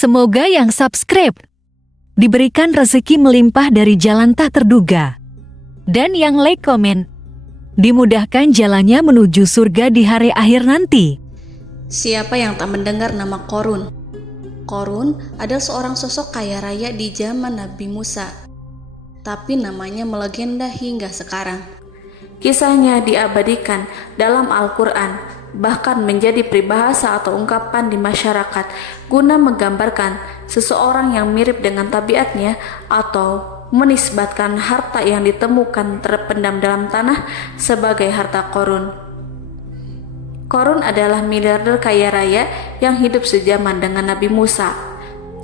Semoga yang subscribe diberikan rezeki melimpah dari jalan tak terduga. Dan yang like komen, dimudahkan jalannya menuju surga di hari akhir nanti. Siapa yang tak mendengar nama Qorun? Qorun adalah seorang sosok kaya raya di zaman Nabi Musa, tapi namanya melegenda hingga sekarang. Kisahnya diabadikan dalam Al-Quran, bahkan menjadi peribahasa atau ungkapan di masyarakat guna menggambarkan seseorang yang mirip dengan tabiatnya atau menisbatkan harta yang ditemukan terpendam dalam tanah sebagai harta Qorun. Qorun adalah miliarder kaya raya yang hidup sejaman dengan Nabi Musa.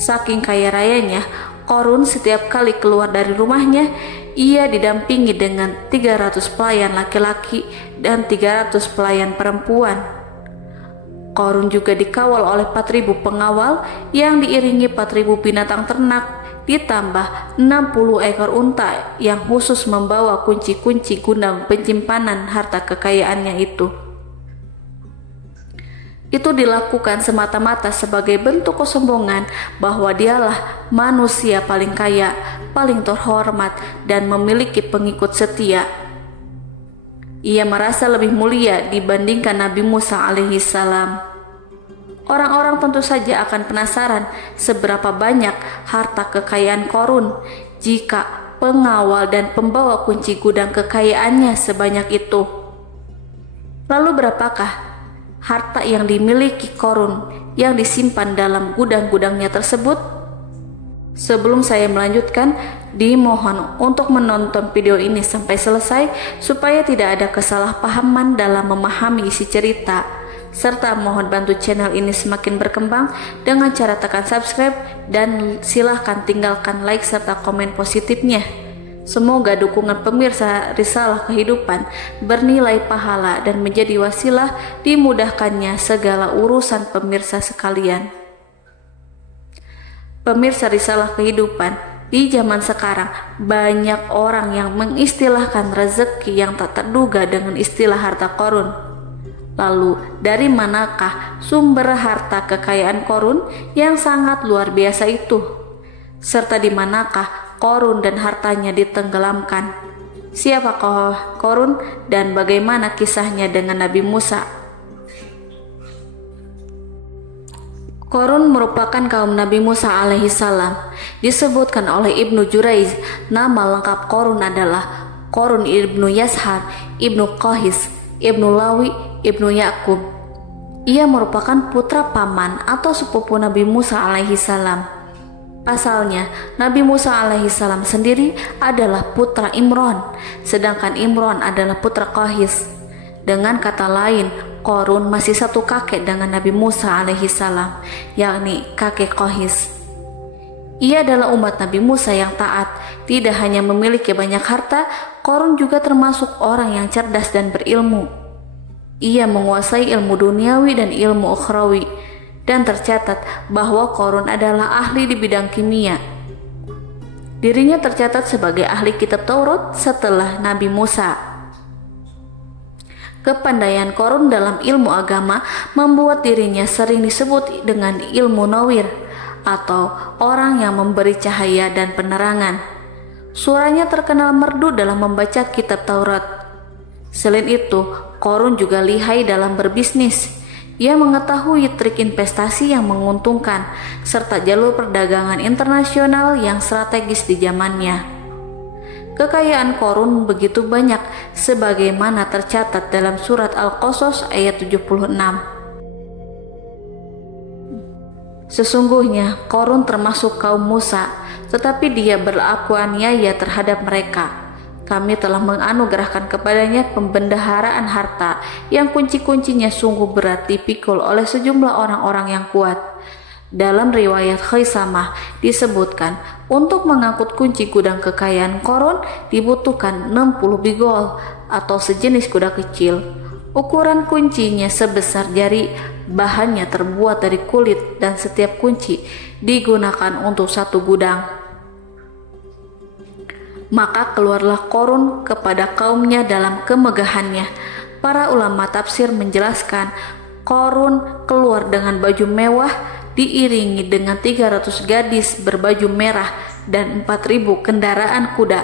Saking kaya rayanya, Qorun setiap kali keluar dari rumahnya, ia didampingi dengan 300 pelayan laki-laki dan 300 pelayan perempuan. Qorun juga dikawal oleh 4.000 pengawal yang diiringi 4.000 binatang ternak, ditambah 60 ekor unta yang khusus membawa kunci-kunci gudang penyimpanan harta kekayaannya itu. Itu dilakukan semata-mata sebagai bentuk kesombongan bahwa dialah manusia paling kaya, paling terhormat, dan memiliki pengikut setia. Ia merasa lebih mulia dibandingkan Nabi Musa alaihissalam. Orang-orang tentu saja akan penasaran seberapa banyak harta kekayaan Qorun jika pengawal dan pembawa kunci gudang kekayaannya sebanyak itu. Lalu berapakah harta yang dimiliki Qorun yang disimpan dalam gudang-gudangnya tersebut? Sebelum saya melanjutkan, dimohon untuk menonton video ini sampai selesai supaya tidak ada kesalahpahaman dalam memahami isi cerita, serta mohon bantu channel ini semakin berkembang dengan cara tekan subscribe dan silahkan tinggalkan like serta komen positifnya. Semoga dukungan pemirsa Risalah Kehidupan bernilai pahala dan menjadi wasilah dimudahkannya segala urusan pemirsa sekalian. Pemirsa Risalah Kehidupan, di zaman sekarang banyak orang yang mengistilahkan rezeki yang tak terduga dengan istilah harta Qorun. Lalu dari manakah sumber harta kekayaan Qorun yang sangat luar biasa itu? Serta di manakah Qorun dan hartanya ditenggelamkan? Siapakah Qorun dan bagaimana kisahnya dengan Nabi Musa? Qorun merupakan kaum Nabi Musa alaihissalam. Disebutkan oleh Ibnu Jurayj, nama lengkap Qorun adalah Qorun ibnu Yashar, ibnu Qahis, ibnu Lawi, ibnu Yakub. Ia merupakan putra paman atau sepupu Nabi Musa alaihissalam. Pasalnya, Nabi Musa alaihissalam sendiri adalah putra Imron, sedangkan Imron adalah putra Qahis. Dengan kata lain, Qorun masih satu kakek dengan Nabi Musa alaihissalam, yakni kakek Qahis. Ia adalah umat Nabi Musa yang taat. Tidak hanya memiliki banyak harta, Qorun juga termasuk orang yang cerdas dan berilmu. Ia menguasai ilmu duniawi dan ilmu ukhrawi, dan tercatat bahwa Qorun adalah ahli di bidang kimia. Dirinya tercatat sebagai ahli kitab Taurat setelah Nabi Musa. Kepandaian Qorun dalam ilmu agama membuat dirinya sering disebut dengan ilmu nawir atau orang yang memberi cahaya dan penerangan. Suaranya terkenal merdu dalam membaca kitab Taurat. Selain itu, Qorun juga lihai dalam berbisnis. Ia mengetahui trik investasi yang menguntungkan serta jalur perdagangan internasional yang strategis di zamannya. Kekayaan Qorun begitu banyak sebagaimana tercatat dalam surat Al-Qasas ayat 76. Sesungguhnya Qorun termasuk kaum Musa, tetapi dia berlaku aniaya terhadap mereka. Kami telah menganugerahkan kepadanya pembendaharaan harta yang kunci-kuncinya sungguh berat dipikul oleh sejumlah orang-orang yang kuat. Dalam riwayat Khaisamah disebutkan, untuk mengangkut kunci gudang kekayaan Qorun dibutuhkan 60 bigol atau sejenis kuda kecil. Ukuran kuncinya sebesar jari, bahannya terbuat dari kulit dan setiap kunci digunakan untuk satu gudang. Maka keluarlah Qorun kepada kaumnya dalam kemegahannya. Para ulama tafsir menjelaskan Qorun keluar dengan baju mewah diiringi dengan 300 gadis berbaju merah dan 4.000 kendaraan kuda.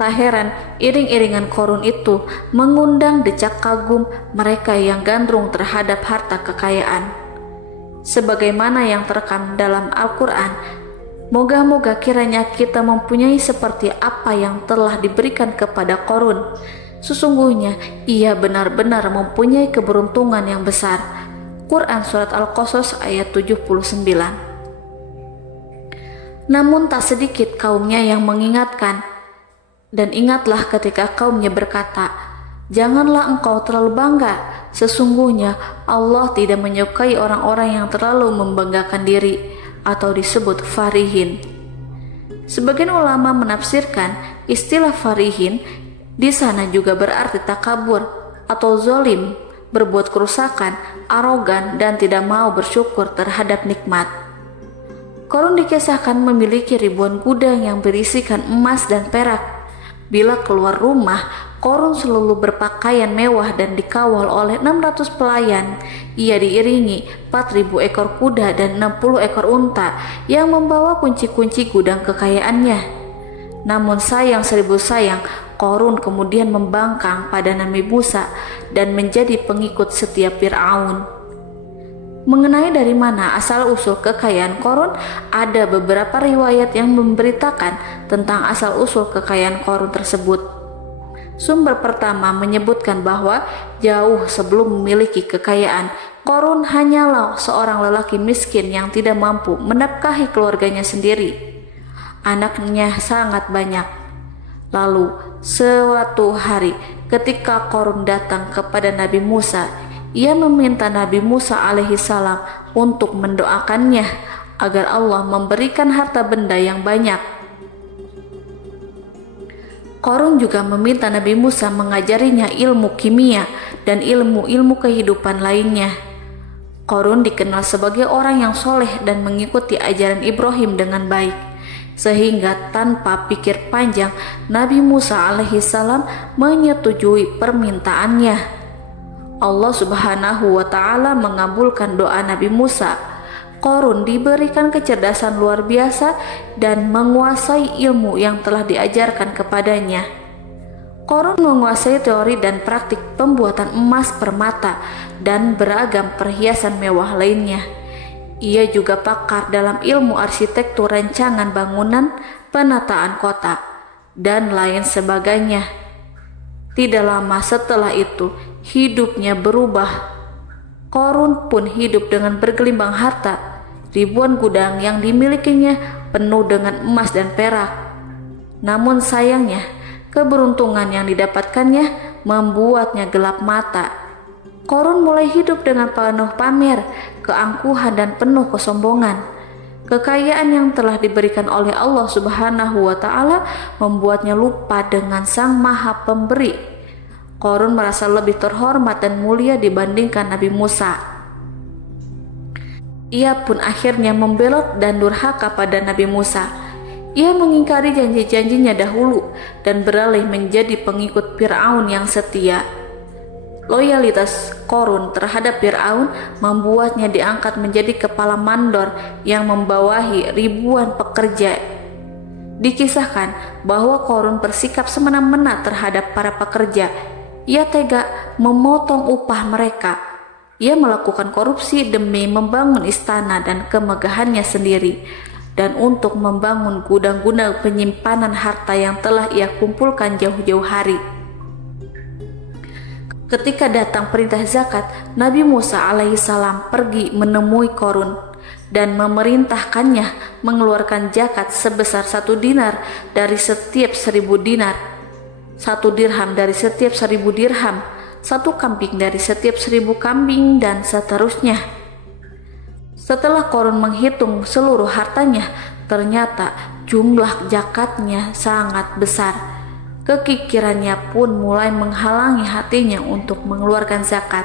Tak heran iring-iringan Qarun itu mengundang decak kagum mereka yang gandrung terhadap harta kekayaan. Sebagaimana yang terekam dalam Al-Quran, moga-moga kiranya kita mempunyai seperti apa yang telah diberikan kepada Qarun. Sesungguhnya ia benar-benar mempunyai keberuntungan yang besar. Quran Surat Al-Qasas ayat 79. Namun tak sedikit kaumnya yang mengingatkan, dan ingatlah ketika kaumnya berkata, "Janganlah engkau terlalu bangga. Sesungguhnya Allah tidak menyukai orang-orang yang terlalu membanggakan diri," atau disebut farihin. Sebagian ulama menafsirkan istilah farihin di sana juga berarti takabur atau zolim, berbuat kerusakan, arogan, dan tidak mau bersyukur terhadap nikmat. Qarun dikisahkan memiliki ribuan gudang yang berisikan emas dan perak. Bila keluar rumah, Qarun selalu berpakaian mewah dan dikawal oleh 600 pelayan. Ia diiringi 4.000 ekor kuda dan 60 ekor unta yang membawa kunci-kunci gudang kekayaannya. Namun sayang seribu sayang, Qarun kemudian membangkang pada Nabi Musa dan menjadi pengikut setia Fir'aun. Mengenai dari mana asal-usul kekayaan Qarun, ada beberapa riwayat yang memberitakan tentang asal-usul kekayaan Qarun tersebut. Sumber pertama menyebutkan bahwa jauh sebelum memiliki kekayaan, Qarun hanyalah seorang lelaki miskin yang tidak mampu menafkahi keluarganya sendiri. Anaknya sangat banyak. Lalu suatu hari ketika Qarun datang kepada Nabi Musa, ia meminta Nabi Musa alaihissalam untuk mendoakannya agar Allah memberikan harta benda yang banyak. Qarun juga meminta Nabi Musa mengajarinya ilmu kimia dan ilmu-ilmu kehidupan lainnya. Qarun dikenal sebagai orang yang soleh dan mengikuti ajaran Ibrahim dengan baik, sehingga tanpa pikir panjang Nabi Musa alaihissalam menyetujui permintaannya. Allah Subhanahu wa ta'ala mengabulkan doa Nabi Musa. Qarun diberikan kecerdasan luar biasa dan menguasai ilmu yang telah diajarkan kepadanya. Qarun menguasai teori dan praktik pembuatan emas permata dan beragam perhiasan mewah lainnya. Ia juga pakar dalam ilmu arsitektur rancangan bangunan, penataan kota, dan lain sebagainya. Tidak lama setelah itu, hidupnya berubah. Qarun pun hidup dengan bergelimbang harta. Ribuan gudang yang dimilikinya penuh dengan emas dan perak. Namun sayangnya, keberuntungan yang didapatkannya membuatnya gelap mata. Qarun mulai hidup dengan penuh pamer, keangkuhan, dan penuh kesombongan. Kekayaan yang telah diberikan oleh Allah Subhanahu wa ta'ala membuatnya lupa dengan Sang Maha Pemberi. Qarun merasa lebih terhormat dan mulia dibandingkan Nabi Musa. Ia pun akhirnya membelot dan durhaka pada Nabi Musa. Ia mengingkari janji-janjinya dahulu dan beralih menjadi pengikut Fir'aun yang setia. Loyalitas Qarun terhadap Fir'aun membuatnya diangkat menjadi kepala mandor yang membawahi ribuan pekerja. Dikisahkan bahwa Qarun bersikap semena-mena terhadap para pekerja. Ia tega memotong upah mereka. Ia melakukan korupsi demi membangun istana dan kemegahannya sendiri, dan untuk membangun gudang-gudang penyimpanan harta yang telah ia kumpulkan jauh-jauh hari. Ketika datang perintah zakat, Nabi Musa alaihissalam pergi menemui Qarun dan memerintahkannya mengeluarkan zakat sebesar 1 dinar dari setiap 1000 dinar, 1 dirham dari setiap 1000 dirham, 1 kambing dari setiap 1000 kambing, dan seterusnya. Setelah Qarun menghitung seluruh hartanya, ternyata jumlah zakatnya sangat besar. Kekikirannya pun mulai menghalangi hatinya untuk mengeluarkan zakat.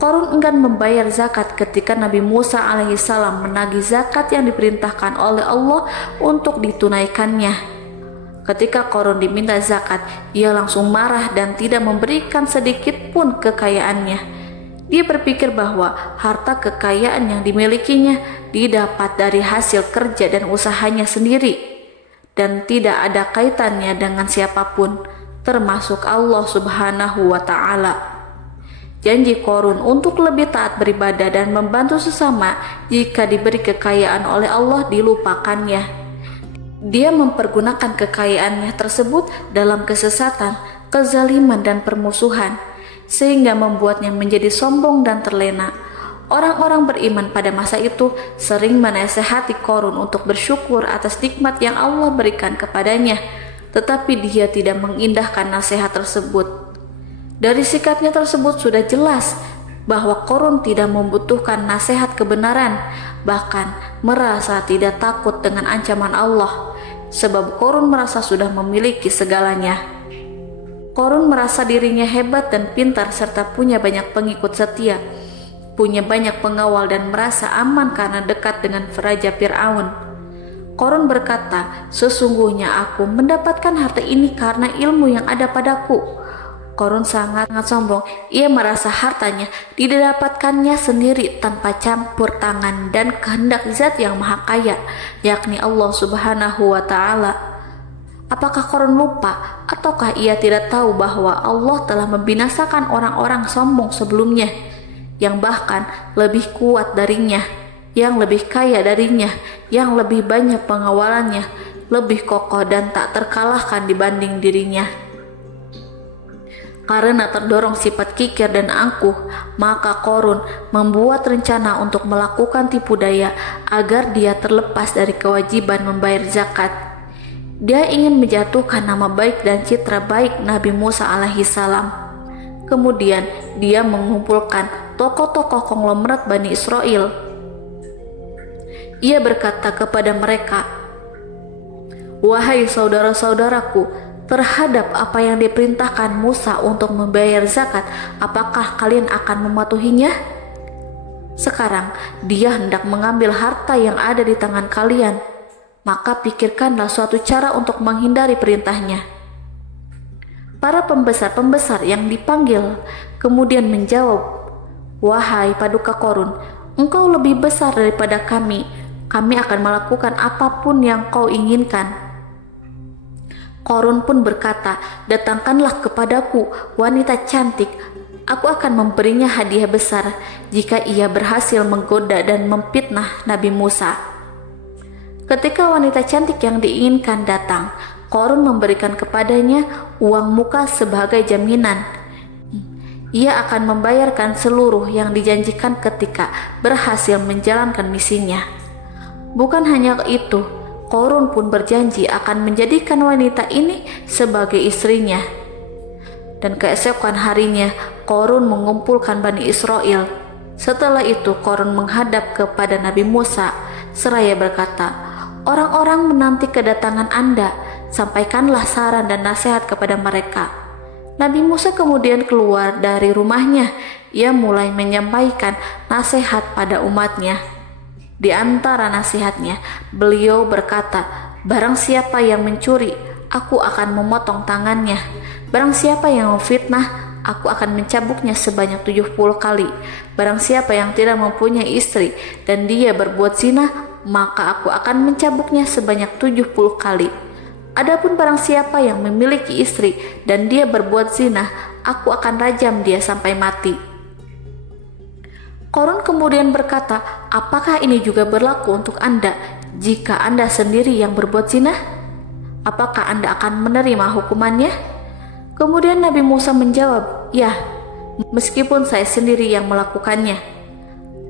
Qarun enggan membayar zakat ketika Nabi Musa alaihissalam menagih zakat yang diperintahkan oleh Allah untuk ditunaikannya. Ketika Qarun diminta zakat, ia langsung marah dan tidak memberikan sedikit pun kekayaannya. Dia berpikir bahwa harta kekayaan yang dimilikinya didapat dari hasil kerja dan usahanya sendiri, dan tidak ada kaitannya dengan siapapun, termasuk Allah Subhanahu wa Ta'ala. Janji Qorun untuk lebih taat beribadah dan membantu sesama jika diberi kekayaan oleh Allah dilupakannya. Dia mempergunakan kekayaannya tersebut dalam kesesatan, kezaliman, dan permusuhan, sehingga membuatnya menjadi sombong dan terlena. Orang-orang beriman pada masa itu sering menasehati Qorun untuk bersyukur atas nikmat yang Allah berikan kepadanya, tetapi dia tidak mengindahkan nasihat tersebut. Dari sikapnya tersebut sudah jelas bahwa Qorun tidak membutuhkan nasihat kebenaran, bahkan merasa tidak takut dengan ancaman Allah, sebab Qorun merasa sudah memiliki segalanya. Qorun merasa dirinya hebat dan pintar serta punya banyak pengikut setia, punya banyak pengawal dan merasa aman karena dekat dengan Raja Fir'aun. Qorun berkata, "Sesungguhnya aku mendapatkan harta ini karena ilmu yang ada padaku." Qorun sangat sombong. Ia merasa hartanya didapatkannya sendiri tanpa campur tangan dan kehendak Zat yang Maha Kaya, yakni Allah Subhanahu wa Ta'ala. Apakah Qorun lupa ataukah ia tidak tahu bahwa Allah telah membinasakan orang-orang sombong sebelumnya, yang bahkan lebih kuat darinya, yang lebih kaya darinya, yang lebih banyak pengawalannya, lebih kokoh dan tak terkalahkan dibanding dirinya? Karena terdorong sifat kikir dan angkuh, maka Qorun membuat rencana untuk melakukan tipu daya agar dia terlepas dari kewajiban membayar zakat. Dia ingin menjatuhkan nama baik dan citra baik Nabi Musa alaihissalam. Kemudian dia mengumpulkan tokoh-tokoh konglomerat Bani Israel. Ia berkata kepada mereka, "Wahai saudara-saudaraku, terhadap apa yang diperintahkan Musa untuk membayar zakat, apakah kalian akan mematuhinya? Sekarang dia hendak mengambil harta yang ada di tangan kalian, maka pikirkanlah suatu cara untuk menghindari perintahnya." Para pembesar-pembesar yang dipanggil kemudian menjawab, "Wahai paduka Qorun, engkau lebih besar daripada kami. Kami akan melakukan apapun yang kau inginkan." Qorun pun berkata, "Datangkanlah kepadaku wanita cantik. Aku akan memberinya hadiah besar jika ia berhasil menggoda dan memfitnah Nabi Musa." Ketika wanita cantik yang diinginkan datang, Qorun memberikan kepadanya uang muka sebagai jaminan. Ia akan membayarkan seluruh yang dijanjikan ketika berhasil menjalankan misinya. Bukan hanya itu, Qorun pun berjanji akan menjadikan wanita ini sebagai istrinya. Dan keesokan harinya, Qorun mengumpulkan Bani Israel. Setelah itu, Qorun menghadap kepada Nabi Musa seraya berkata, "Orang-orang menanti kedatangan Anda, sampaikanlah saran dan nasihat kepada mereka." Nabi Musa kemudian keluar dari rumahnya. Ia mulai menyampaikan nasihat pada umatnya. Di antara nasihatnya, beliau berkata, "Barang siapa yang mencuri, aku akan memotong tangannya. Barang siapa yang memfitnah, aku akan mencambuknya sebanyak 70 kali. Barang siapa yang tidak mempunyai istri dan dia berbuat zina, maka aku akan mencambuknya sebanyak 70 kali. Adapun barang siapa yang memiliki istri dan dia berbuat zina, aku akan rajam dia sampai mati." Qorun kemudian berkata, "Apakah ini juga berlaku untuk Anda jika Anda sendiri yang berbuat zina? Apakah Anda akan menerima hukumannya?" Kemudian Nabi Musa menjawab, "Ya, meskipun saya sendiri yang melakukannya."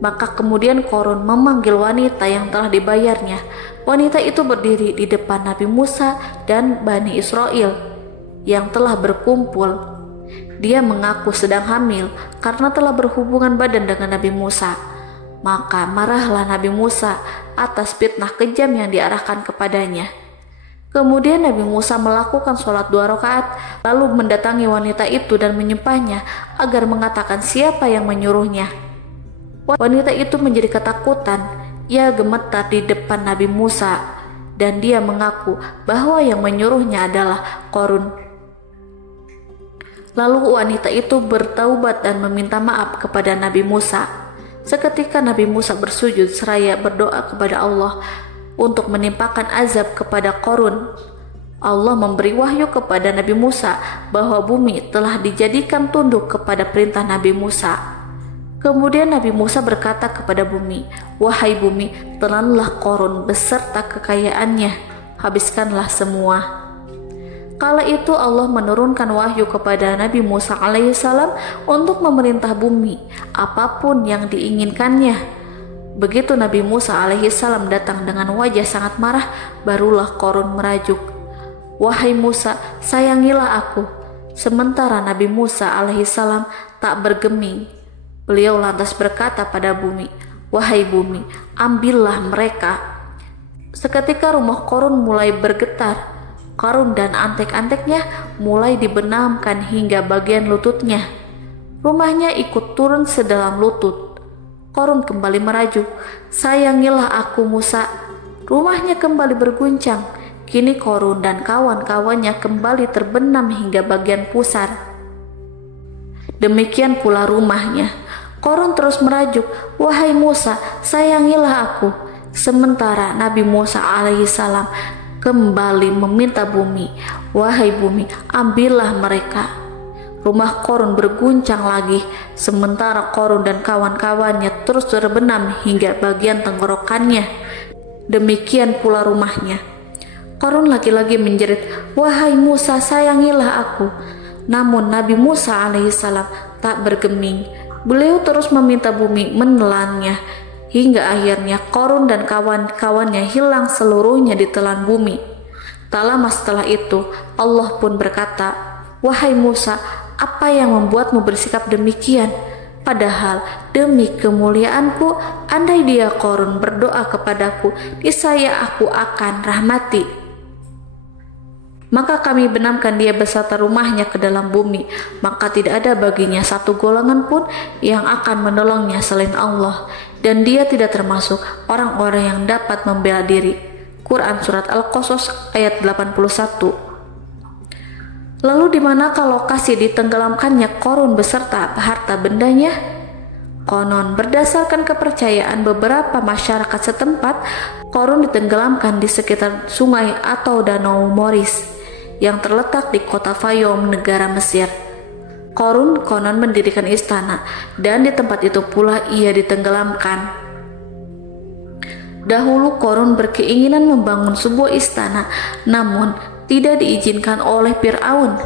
Maka kemudian Qorun memanggil wanita yang telah dibayarnya. Wanita itu berdiri di depan Nabi Musa dan Bani Israel yang telah berkumpul. Dia mengaku sedang hamil karena telah berhubungan badan dengan Nabi Musa. Maka marahlah Nabi Musa atas fitnah kejam yang diarahkan kepadanya. Kemudian Nabi Musa melakukan sholat 2 rakaat, lalu mendatangi wanita itu dan menyumpahnya agar mengatakan siapa yang menyuruhnya. Wanita itu menjadi ketakutan. Ia gemetar di depan Nabi Musa dan dia mengaku bahwa yang menyuruhnya adalah Qorun. Lalu wanita itu bertaubat dan meminta maaf kepada Nabi Musa. Seketika Nabi Musa bersujud seraya berdoa kepada Allah untuk menimpakan azab kepada Qarun. Allah memberi wahyu kepada Nabi Musa bahwa bumi telah dijadikan tunduk kepada perintah Nabi Musa. Kemudian Nabi Musa berkata kepada bumi, "Wahai bumi, telanlah Qarun beserta kekayaannya, habiskanlah semua." Kala itu Allah menurunkan wahyu kepada Nabi Musa alaihissalam untuk memerintah bumi apapun yang diinginkannya. Begitu Nabi Musa alaihissalam datang dengan wajah sangat marah, barulah Qarun merajuk, "Wahai Musa, sayangilah aku." Sementara Nabi Musa alaihissalam tak bergeming. Beliau lantas berkata pada bumi, "Wahai bumi, ambillah mereka." Seketika rumah Qarun mulai bergetar. Qarun dan antek-anteknya mulai dibenamkan hingga bagian lututnya. Rumahnya ikut turun sedalam lutut. Qarun kembali merajuk, "Sayangilah aku Musa." Rumahnya kembali berguncang. Kini Qarun dan kawan-kawannya kembali terbenam hingga bagian pusar. Demikian pula rumahnya. Qarun terus merajuk, "Wahai Musa, sayangilah aku." Sementara Nabi Musa alaihissalam kembali meminta bumi, "Wahai bumi, ambillah mereka." Rumah Qarun berguncang lagi, sementara Qarun dan kawan-kawannya terus terbenam hingga bagian tenggorokannya. Demikian pula rumahnya. Qarun lagi-lagi menjerit, "Wahai Musa, sayangilah aku." Namun Nabi Musa alaihissalam tak bergeming. Beliau terus meminta bumi menelannya, hingga akhirnya Qarun dan kawan-kawannya hilang seluruhnya ditelan bumi. Tak lama setelah itu, Allah pun berkata, "Wahai Musa, apa yang membuatmu bersikap demikian? Padahal demi kemuliaanku, andai dia Qarun berdoa kepadaku, niscaya aku akan rahmati. Maka kami benamkan dia beserta rumahnya ke dalam bumi, maka tidak ada baginya satu golongan pun yang akan menolongnya selain Allah, dan dia tidak termasuk orang-orang yang dapat membela diri." Quran Surat Al-Qasas ayat 81. Lalu di manakah lokasi ditenggelamkannya Qarun beserta harta bendanya? Konon berdasarkan kepercayaan beberapa masyarakat setempat, Qarun ditenggelamkan di sekitar sungai atau danau Moris yang terletak di kota Fayum, negara Mesir. Qarun konon mendirikan istana, dan di tempat itu pula ia ditenggelamkan. Dahulu Qarun berkeinginan membangun sebuah istana, namun tidak diizinkan oleh Fir'aun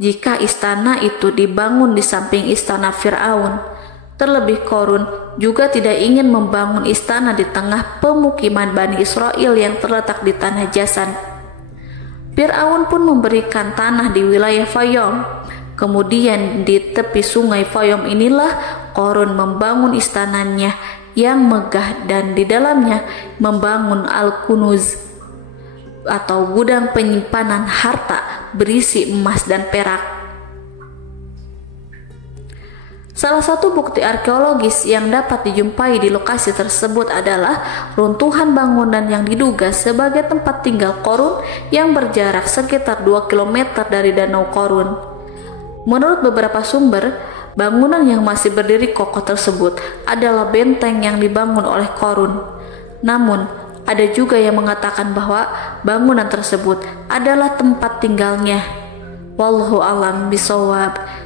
jika istana itu dibangun di samping istana Fir'aun. Terlebih Qarun juga tidak ingin membangun istana di tengah pemukiman Bani Israel yang terletak di tanah Jasan. Fir'aun pun memberikan tanah di wilayah Fayum. Kemudian di tepi sungai Fayum inilah Qarun membangun istananya yang megah, dan di dalamnya membangun Al-Kunuz atau gudang penyimpanan harta berisi emas dan perak. Salah satu bukti arkeologis yang dapat dijumpai di lokasi tersebut adalah runtuhan bangunan yang diduga sebagai tempat tinggal Qarun yang berjarak sekitar 2 km dari Danau Qarun. Menurut beberapa sumber, bangunan yang masih berdiri kokoh tersebut adalah benteng yang dibangun oleh Qarun. Namun, ada juga yang mengatakan bahwa bangunan tersebut adalah tempat tinggalnya. Wallahu a'lam bishawab.